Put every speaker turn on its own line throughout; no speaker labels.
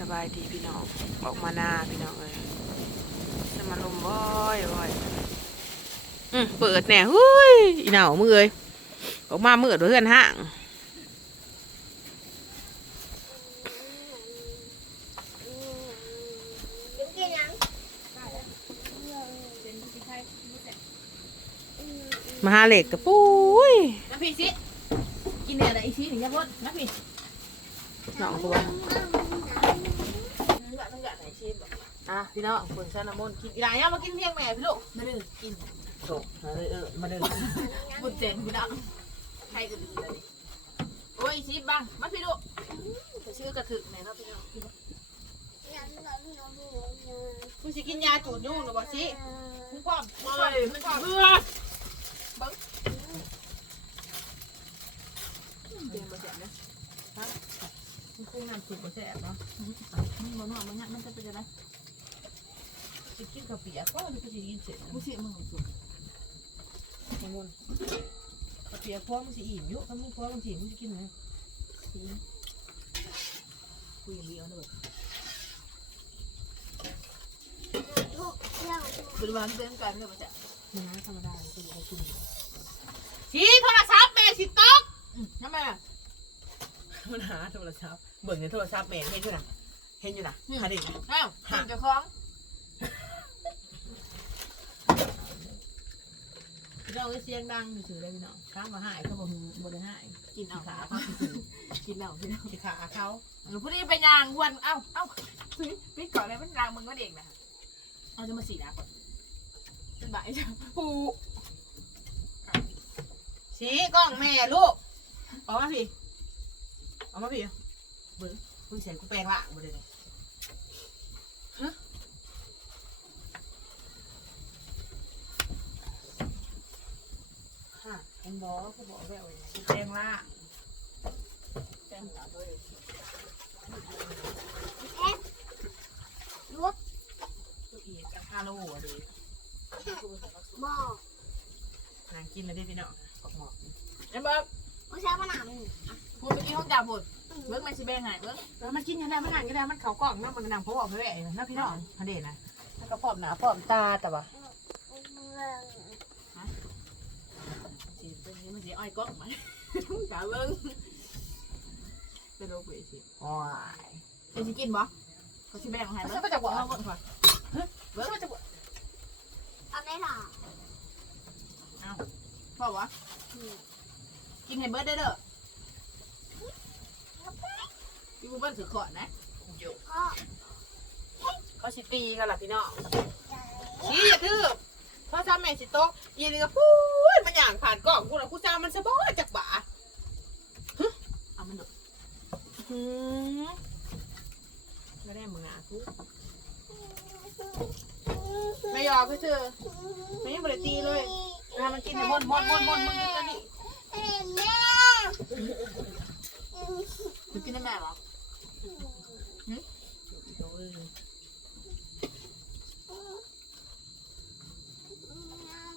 สบายดีพี่น้อง ออกมาหน้าพี่น้องเลยจะมาลมบ่อยบ่อยอืมเปิดแหน่เฮ้ยอีเหนามือเอ้ยออกมามืดเพื่อนห้างมาหาเหล็กกับปุ้ย
น้ำพี่สิกินเนี่ยอะไรอีกทีถึงจะพ้นน้ำพี่
น้องตัว
น้ำกะน้ำกะไหนชิมบ อก
อะพี่น้องเปิดชาน้ำมนต์กินอีหลานยังมากินเพียงแม่พี่ลูก
มาเด้อกิน
โถมาเลยเออมาเลย
บุญเจนพี่น้องใครก็ดีเลยโอ้ยชิมบ้างมาพี่ลูกจะชื่อกระถึกไหนเนาะพี่น้องคุณสิกินยาจูดยุ่งหรือบ่สิคุณพ่อมาเลยมันเบื่อเบิ้งเดี๋ยวมาแจกนะฮะมันคุ้งน้ำสุกมาแจกเนาะมันบ่เนาะมันเนี่ยมันจะเป็นยังไง
จะกินข้าวเปียกก็จะกินเสร็จ
กูสิมึงสุก
น้ำมนต์ข้าวเปียกพร้อมมันสิอิ่มอยู่ถ้ามึงพร้อมมันสิอิ่มมึงจะกินไหม
คุยอย่างเดียวเลยเป็นวันเป็นกันเลยมาจ้ะ
มันน้ำธรรมดาจะอยู่เอากิน
ทีโทรศัพท์แม่สิตอกทำไมอะ
มันหาโทรศัพท์เบิ่งในโทรศัพท์แม่เห็นอยู่นะเห็นอยู่นะหาเด็ก
อ้าวกินจะคล้อง
เราเสียงดังสื่อเลยพี่น้องข้ามมาหายเขาบอกบ่ได้หาย
กินเอา
ขาเขาสื่อ
กินเอาพี่น้อง
ที่ขาเขา
หนูพูดนี่ไปยางวันเอ้าเอ้าพี่ก่อนเลยมันรางมึงก็เด็กนะเอาจะมาสีนะก่อนเป็นบ่ายจ้ะปู
ชี้กล้องแม่ลูกออกมาพี่ออกมาพี่เบิ่งเพิ่งเสียกูแปลงละบ่ได้เลย ฮะเห็นบอกเขาบอกแบบว่ากูแปลงละ
แจ้งหาด้วย
ตัวอีกกับฮาโลอะดิหากินเลยดิพี่น้องขอบหมอก
เอ็มเบิ้งพูดเมื่อกี้ห้องจ่าพูดเบิ้งไม่สิแบงหายเบิ้ง
แล้วมันกินยังไงมันหันกันได้มันเขากล่องนั่งมันนั่งเพราะว่าไม่แหวะนะพี่น้องฮันเดชนะแล้วก็พร้อมหนาพร้อมตาแต่ว่า
สิเป็น นี้มันสิอ้อยก้องมาจ่าเบิ้งเป็นโรคเวที
โอ้ย
เป็นสิกินบ่เขาสิแบงหายเบิ้งก็จะบอกเอาก่อนก่อนเบิ้งก็จะบอกบอกว่ากินให้เบิ้งได้เด้อพี่บุ้มเบิ้งถือขอดนะ
เขาสิตีกันล่ะพี่น้องชี้อย่าทืบพอซ้ำแม่สิโต๊ะยีนี่ก็พูด มันอย่างผ่านกล่องกูนะกูจ้ามันสะบ้อจากบ่า
เอามันดู
หืมไม่ได้มึงอะกูไม่ยอมก็เจอไม่ยังบริตีเลยนะมันกินแต่มดมดมดมดมึงกินกันดิ
ถือกินได้แม่เหรอ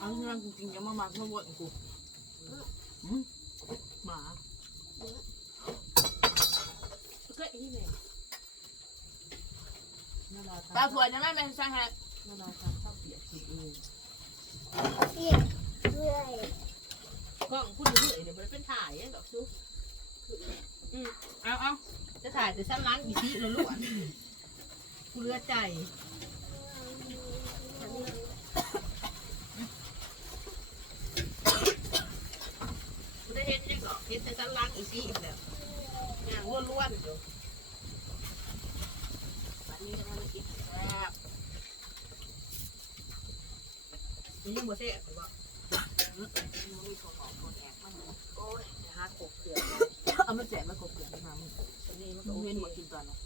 อาที่นั่งกูกินยังมามาเพื่อวนกูอืมหมา
ก็อีเนี่ยน่ารัก
ตาถวยนะแม่แม่ใช่ฮะ
น่ารักข้าวเปียกกินเองกล้องคุณเรื่อยเดี๋ยวมันเป็นถ่ายดอกซุอืมเอาเอาจะถ่ายแต่สั้นล้างอีทีล้วนๆกูเลือใจกูได้เห็ นยังดอกเห็นแต่สั้นล้างอีทีแบบอย่างล้วนๆอยู่
อันนี้จะมากินแซ่บ
นี่ยังบ่เซ่บบ่
มันมีของของคนแอบมัน
โอ้ยหาขบเกลือ
เอามาแจกมากบเกลือมามึง
อันนี้มัน
มึ
ก็
ง
โอ
เวียน
เค
หัวกินตอนนั้น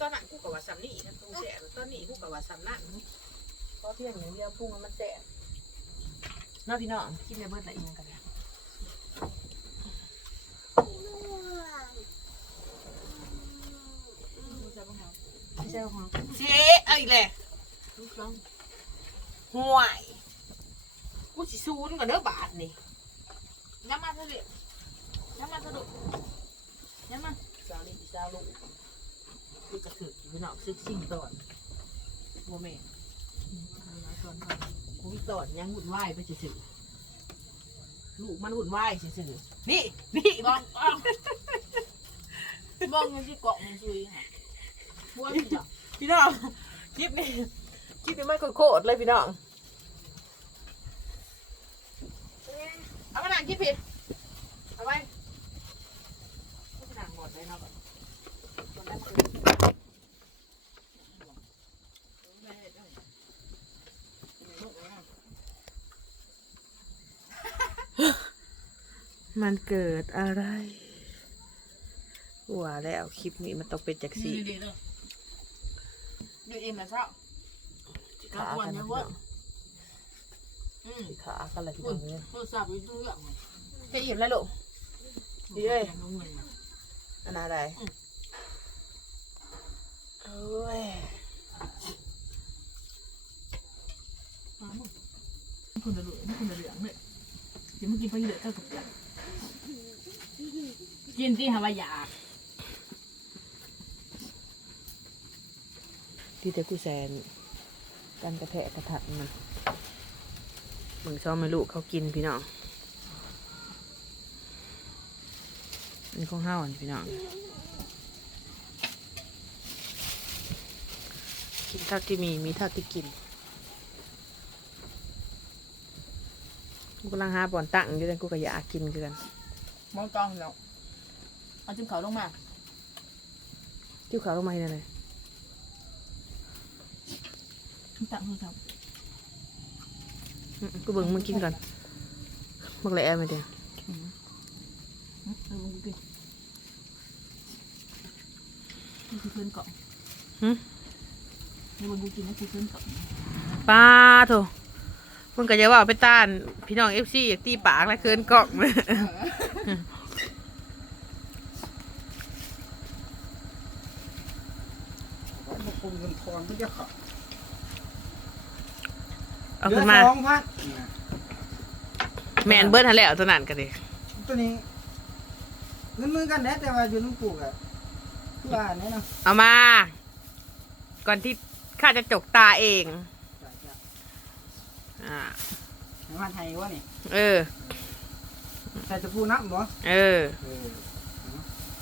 ตอนนั้นกูกับว่าซ้ำนี่นะกูแสบตอนนี้กูกับว่าซ้ำนั่นเพราะเพียงอย่างเดียวพุ่งมันแสบน้องพี่น้องกินในเบิร์ดอะไรยังกัน เนี่ยไม่ใช่ของเจ๊เอาอีกแหละ
ลูกน้อง
ห่วยกูสิซูนก่อนเด้อบาทนี่
ย้ำมาเถอะดิย้ำมาเถอะดุย้ำมา
สาวนี่สาวลูกกูจะถือพี่น้องซึกสิ่งตอนโมเมนตอนกูมีตอนยังหุ่นไหวายไปสิลูกมันหุ่นไหวายสินี่นี่
บองอ้าวบองยังที่เกาะมันซุยค่ะ บัวสิจ้ะ
พี่น้องคลิปนี้คลิปนี้ไม่โคตรเลยพี่น้องเอามานั่งคิดผิดเอาไว้ไม่นั่งหมดเลยเนาะตอนนั้นคือมันเกิดอะไรว่าแล้วคลิปนี้มันต้องเป็นจากสี
นี่ดีๆเด้ ออยู่เอ็มนะเช้า
ขากันนะพี่น้อง
อืม
ขากันเลยพี่น้องเนี่ย
โทรศัพท์อยู่ทุกอย่างเลย
ให้อิ่มแล้วลูกดีเลย
น้องเงินนะ
อันอะไรโอ้ย
มามึงคุณจะเหลืองคุณจะเหลืองเลยเดี๋ยวมึงกินไปเหลือเท่ากับอย่างกินที่ฮาวายา
ดีแต่กูแซนกันกระแทกกระถัดมันมึงชอบไหมลูกเขากินพี่น้องนี่ของเฮ้าอันพี่น้องกินเท่าที่มีมีเท่าที่กินกูกำลังหาบ่อนตั้งอยู่เลยกูก็อยากกินคือกัน
มองจองแล้วเอาจิ้มเขาลงมา
จิ้วขาวลงมาให้หน่อย
ตักโทรศัพท์
อืมกูเบิ่งมึงกินก่อนมึงแหละมาเดียว
อืมเออมึงกินนี่คือเพื่อนเกาะ
หึ
ในวันกูกินนี่คือเพื่อนเกาะ
ป้าโถมึงก็จะว่าไปต้านพี่น้องเอฟซีอยากตีปากแล้วเคินกล่องเลย
มาคุมเงินทอนก็จะขับ
เอาขึ้นมา
สองพัน
แมนเบิร์ดทันแล้วตัวนั้นกันดิ
ตัวนี้เงินมือกันแน่แต่ว่าอยู่น้ำปลูกอะคือว่าแน่เนาะ
เอามา ก่อนที่ข้าจะจกตาเองอ่า
ในวันไทยวะนี่
เออ
ใส่ตะปูนับบ่
เออ
เออ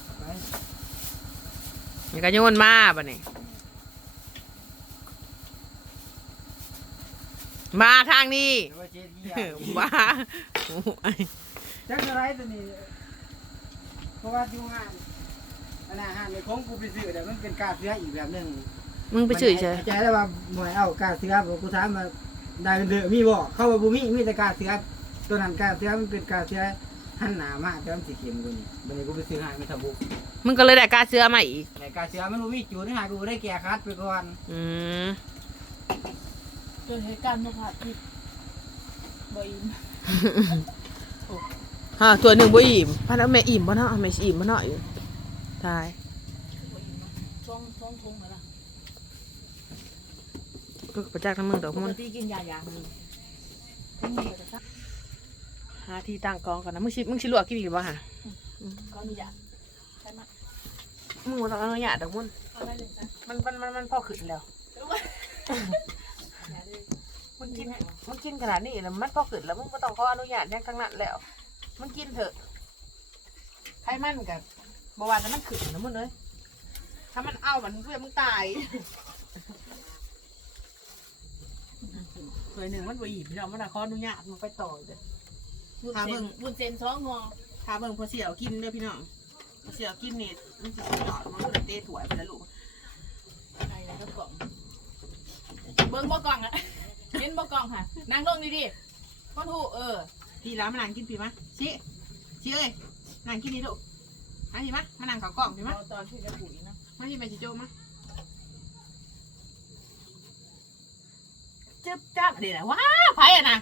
เอาไป
นี่ก็โยนมาบ่นี่ มาทางนี้
เดี๋ยวว่าเจ๊ดี
เอ
อะ
อมาโอ้ย
จักรไรตัวนี้เพราะว่าอยู่งานอันนั้นอาหารในของกูไปซื้อแต่มันเป็นกาเสืออีกแบบหนึง
มึงไปสื่อใช่
ใจแล้วว่าหน่วยเอากาเสือบอกกูถามมาได้เด้อมีบ่เข้าว่าบ่มีมีแต่กาเสือตัวนั้นกาเสือมันเป็นกาเสือหันหน้ามากแต่มันสิเข็มกว่านี้บัดนี้กูไปซื้อให้มันทะบุ
มึงก็เลยได้กาเสื้อมาอีก
ในกาเสือมันบ่มีจูดนี่หากูได้แก่คัดไปก่อน
อืม
เกิดเหตุการณ์มาผ่าที่บอิน
ฮะตัวหนึ่งบ่อิ่มพันเอาแม่อิ่มบ่เนาะเอาแม่สิอิ่มบ่เนาะอยู่ตาย
บอินเนาะช่วงช่วงทงเหรอล่ะ
ก็ประจักษ์น้ำมึงดอก
ป
มั
ก
น
ติกินยาอย่างหนึงไม่มีเลยสัก
หาที่ตั้งกองก่อนนะมึงสิมึงสิลวกกินอีกหรือเปล่าฮะ
ก็มียาใช่ไหม
มึงบ่ต้องเอาหยาดอกมึง
เอาได้เลยจ้ะ
มันมันมันมันพอขึ้นแล้ว
รู้ไหมยาเลย
มึงกินมึงกินขนาดนี้แล้วมันพอขึ้นแล้วมึงบ่ต้องขออนุญาตหยังทั้งนั้นแล้วมึงกินเถอะใครมันกับบ่ว่าแต่มันขึ้นนะมึงเอ้ยถ้ามันเอามันเพื่อมึงตายเคยหนึ่งมันบ่อิ่มพี่น้องมันน่ะขออนุญาตมึงไปต่อเด้อ
บุญ
ถาม
เซ
เบิ่
น
ง
บุญเซนสองงอ
ถ้าเบิ่งพอเสี่ยวกินเด้อพี่น้องพอเสี่ยวกินนี่มันสิสุดยอดมันก็เลยเตะถวยไปแล้วลูก
อะไรนะก็กล่องเบิ้งบ่กล่องอะ เห็นบ่กล่องค่ะนั่งลงดีๆคนหูเออ
พี่ร้านมานั่งกินพี่มะชิชิเอ้ยนั่งกินนี่ลูกมาพี่มะมานั่งเขากล่องพี่มะ
เอาตอนที่จะปุ๋ยนะ
มาพี่แม่จิโจมะจึ๊บจับเดี๋ยวนะว้าไผ่อะนะ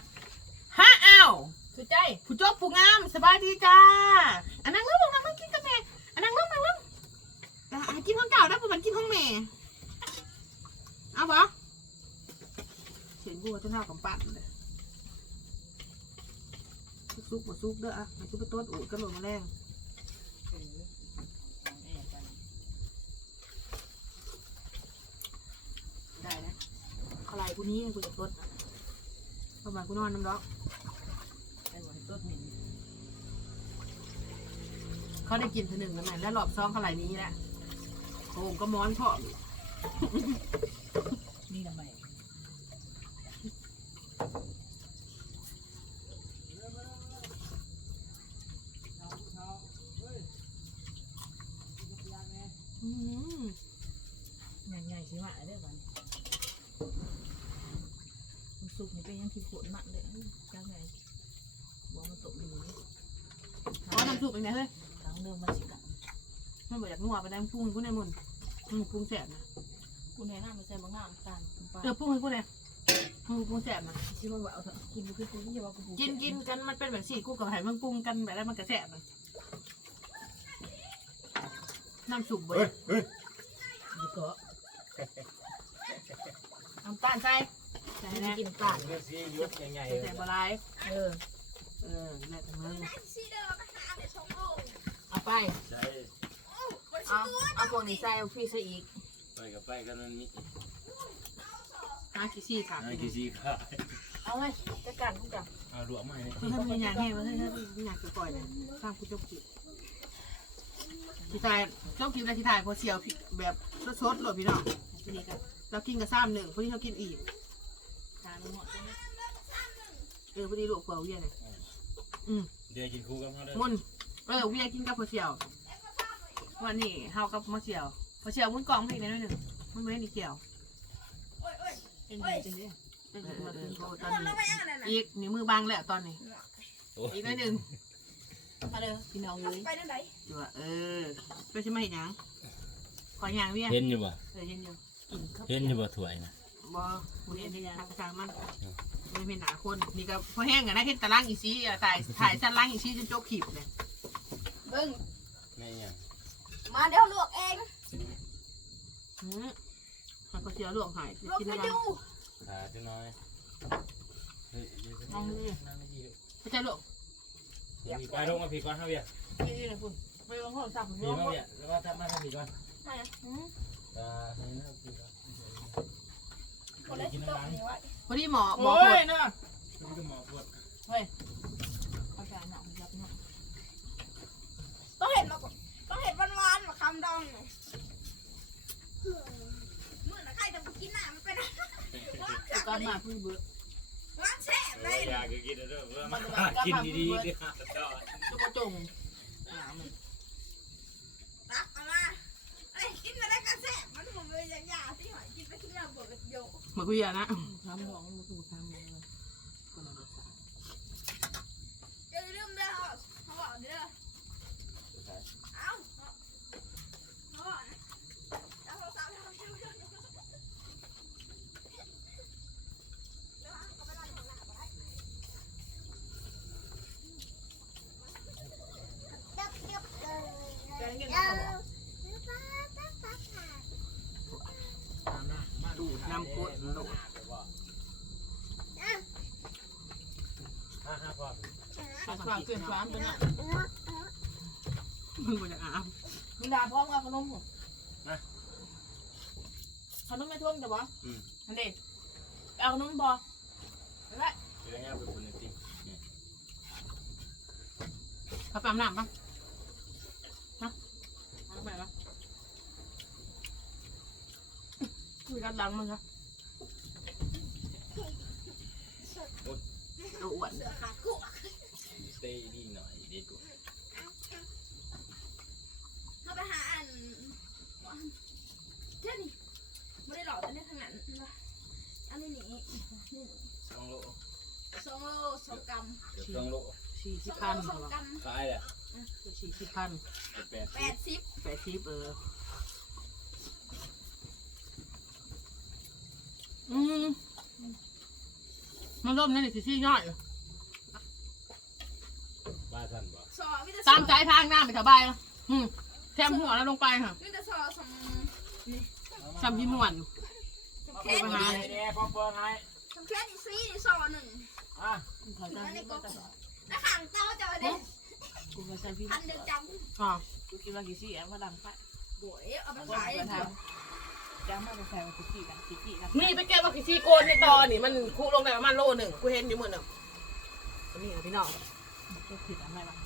ฮะอ้าว
สุดใจ
ผู้จบผู้งามสบายดีจ้าอันนั่งลงนั่งลงกินกับแม่อันนั่งลงนั่งลงอะกินของเก่าแล้วผมมันกินของแม่เอาปะเสียง บัวทั้งห้ากำปั่นเลยซุกบ่ซุกเด้ออะมัซุปต้นอุ่นกระโหลกมาแรงได้นะขลายกูนี้กูจะต้นประมาณกูนอนน้ำร้อ
น
เขาได้กินเธอหนึ่งแล้วไหแล้วหลอบซองขลายนี้แหละโอ้ก็ม้อนพอ
กอ
ยา
ก
นัวไปได้ปรุงให้กูในมุนมึงปรุงแสบนะ
กูแนะนำไปใส่บางน้ำตาลปลา
เออปรุงให้กูเลยมึงปรุงแสบนะ
ชิว่าว่าเอาเถอะกินดูคือกูที่จะว่ากู
กินกินกันมันเป็นแบบสี่กูกับไห้มึงปรุงกันแบบแล้วมันกระแสบนะน้ำซุปเบิ
เฮ้
ด
ยเฮ้ย
ดีก็
น้ำตาลใส่ ใส่
ไม่
แน่
กินน้ำตาล
เรื่องซียุดใหญ่
ใส่ใส่บะไลาย
เออ
เออแม่ทำมึง
เอาไป
ใช่
เอาเอาพวกนี้ใส่เอาฟรีใส่อีก
ไปกับไปกันนั่นนี่
หาขี้ซี่ขาด
นั่นคือซีค่ะ
เอาไว้จัดการทุกอย่าง
เอาหลวมมาเลย
เฮ้ยมึงอยากแห้งเฮ้ยเฮ้ยมึงอยากจะปล่อยเลยสร้างกูจบกิที่ตายจบกินแล้วที่ตายพอเชียวพี่แบบสดๆเลยพี่น้อง
ทีนี้ก็
เรากินกับซ้ำหนึ่งพอดีเขากินอีก
ทานหมด
เออพอดีลูกเปล่าเวียเนี่ยอืม
เดี๋ยวกินคู่กับเขาเลย
มุนเออเวียกินกับพอเชียววันนี้เฮากับพอเชียวพอเชียวมุนกล่องพี่นิดหนึ่งมันไม่ได้เกี่ยว
เป็นดีจังเลย
เออเออเออโอ้ตอนนี้อีกนิ้วมือบางแล้วตอนนี้อีกนิดหนึ่ง
มาเลยพี่น้องเลย
ไปนั่นไหน
อยู่ว่าเออไปใช่ไหมเห็นยังขอยังเวีย
เห็นอยู่บ่
เออเห็นอยู่
กินข้าว
เห็นอยู่บ่ถ้วยนะ
บ่กูเห็นได้ยังทางทางมัน ไม่เป็นหนาคนนี่ก็พอแห้งกันนะเห็นตารางอีซีอะถ่ายถ่ายสั้นล่างอีซีจนจบขีบเลย
เบิ้ง
แม่ยัง
มาเดี๋ยวลวกเอง
อืมมันก็เสียหลวงหายจะ
ลวก
กิน
ไป
อะไร
ดู
ขาจะน้อยเฮ้ยยืน
นั่งนี่
นั่งนี่
พระเจ้าหลวง
มีไปลงมาผีก่อนครับเบียร์
นี่นี่นะคุณไปลงโทรศัพท์ผม
ผี
ลง
มาเบียร์แล้วก็ทำมาทำผีก่อน
อืม
ตานี่นะผีก่อน
คนละชิ้นโต๊ะนี่ไว้
พอดีหมอหมอ
โอ้
ปวยด
นะ
นี่ก็หมอปวด
เอาจารย์หนักยับเนาะ
ต้องเห็นมาก่อนต้องเห็นหวานๆมาคำดองหน่อยเมื่อนะใครจะมากินน้ำมันเป็นหวานขับ
ตอน
เลย
มาพี่เบื่อ
หวานแซ่บเลย
อยากกินเด้อเพื่อมากินดีๆดิ
จุกจงอ่ามัน
ตักเอามาไอ้ยกินมาได้ก็แซ่บมันผมเลยอยากๆที่หอยกินไปที่เราบวกกับโยก
เห มือนกูอยานะ
ทำของมันคือทางลยคนละรสชาติ
อย่าลืมเด้อเขาบอกเด้อเอ้าเขาบอกนะเอาโทรศัพท์ให้เขาดูเด้อแล้วเอาไปไล่ของหน้าไป
แกงเงี้ยเขาบอก
ตามนะมา
ดูดน้ำกรดลง
ห้าห้าพอ
ฝากฝากเกินความเป็นอะ
มึงบ่จะอาบ
มึงด่าพร้อมกับขนมผมขนมไม่ท่วมแต่ว่าอันเด็ดเอาขนมบอไปไว้
เดี๋ยวเนี่ยเป็นคนจริง
เขาปั๊มน้ำปะฮะเอาไปปะคุยกันดังมึงครับเอาอ้วน
เสือขาคู่
เตยดีหน่อยดีกว่า
เขาไปหาอันเท่นี่ไม่ได้หลอกแต่เนี่ยทางนั้นอันนี้นี่
สองโล
สองโลสองกรัม
เกือบสองโล
สี่
สิบ
พัน
สองกรัม
ขายแหละ
สี่สิบพัน
แปดสิบ
แปดสิบเอออืมมันร่มนั่นนี่สิซี่ย่อย
บ้าท่นบ่
ตา
มใจพางหน้าไปสบายนะอืมแทมหัวแล้วลงไปค่ะ
มีแต่สอสมสา
มยิ้มหวาน
แค่นี้
แน่พอเปิดให้
แค่นี้ซีนี่สอหนึ่ง
อะ
แล้วในงเต้าจะเด็
ก
อันเดือดจัง
อ๋อ
กูกินมากี่ซี่แอมก็ดังไป
โวยเอาไปขาย
จ้ามาแส่กิซี่กันกิซี่กัน
นี่ไปแก้ว่ากิซี่โกนในตอนนี่มันคู่ลงไปประมาณโลหนึ่งกูเห็นอยู่เหมือหนึ่งนี่พี่น้อง
就可以来卖了。